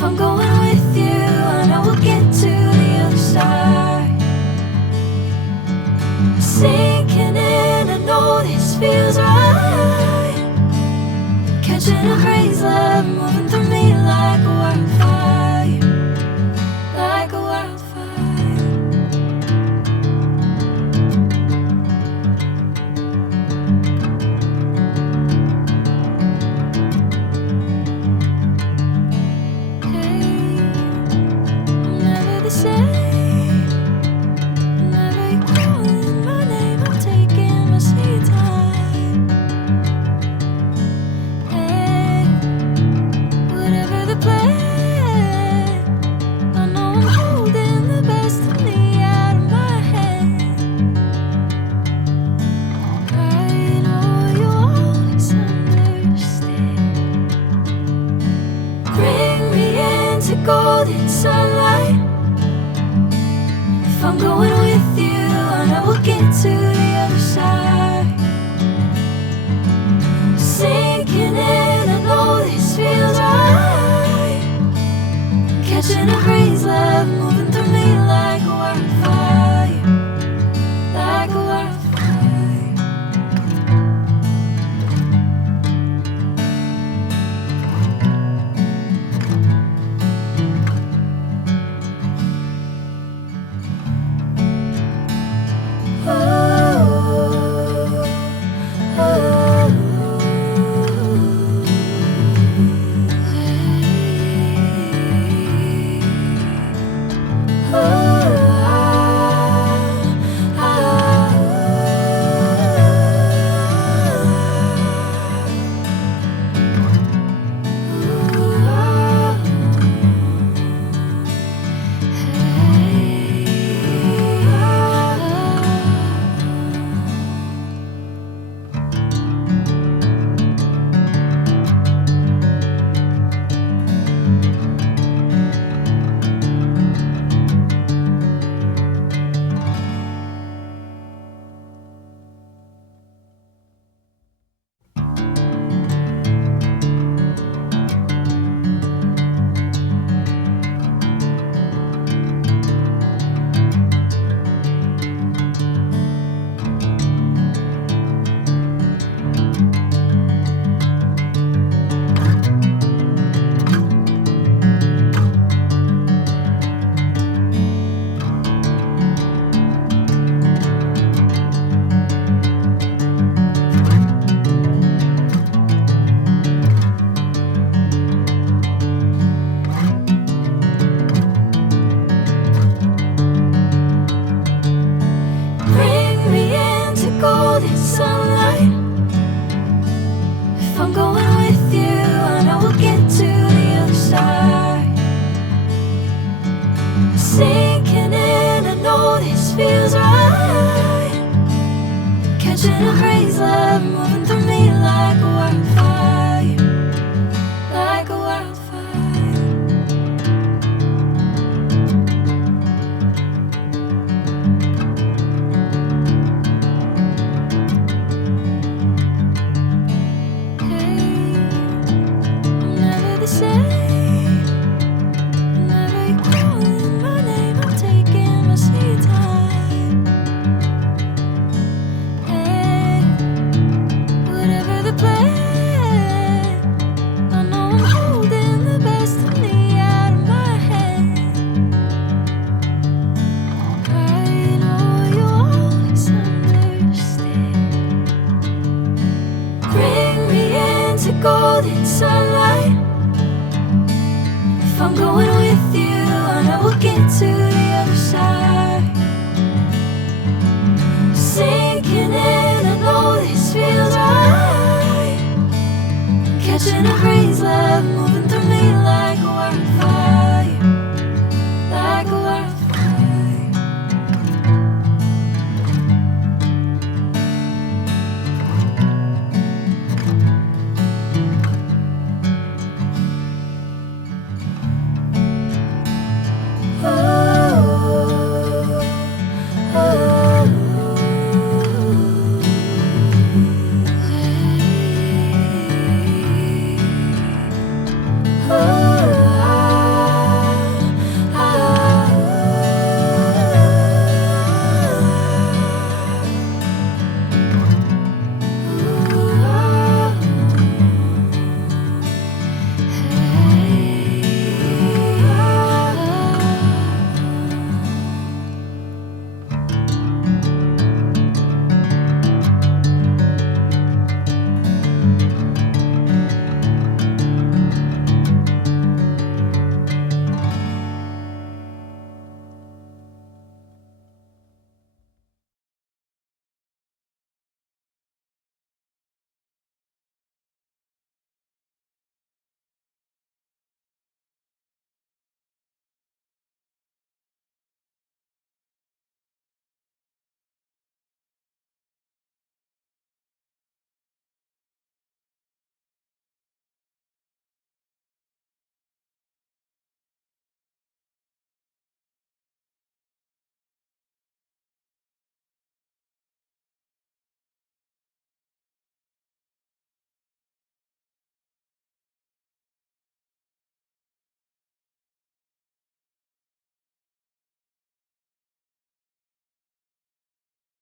If I'm going with you, I know we'll get to the other side. Sinking in, I know this feels right. Catching a breeze, love moving through me like a wildfire, like a wildfire. Golden sunlight. If I'm going with you, I know we'll get to the other side. Sinking in, I know this feels right. Catching a breeze, love moving through me like a wildfire, like a wildfire. Golden sunlight. If I'm going with you, I know we'll get to the other side. Sinking in, I know this feels right. Catching a breeze, love moving through me like a wildfire, like a wildfire. Golden sunlight. If I'm going with you, I know we'll get to the other side. Sinking in, I know this feels right. Catching a breeze, love moving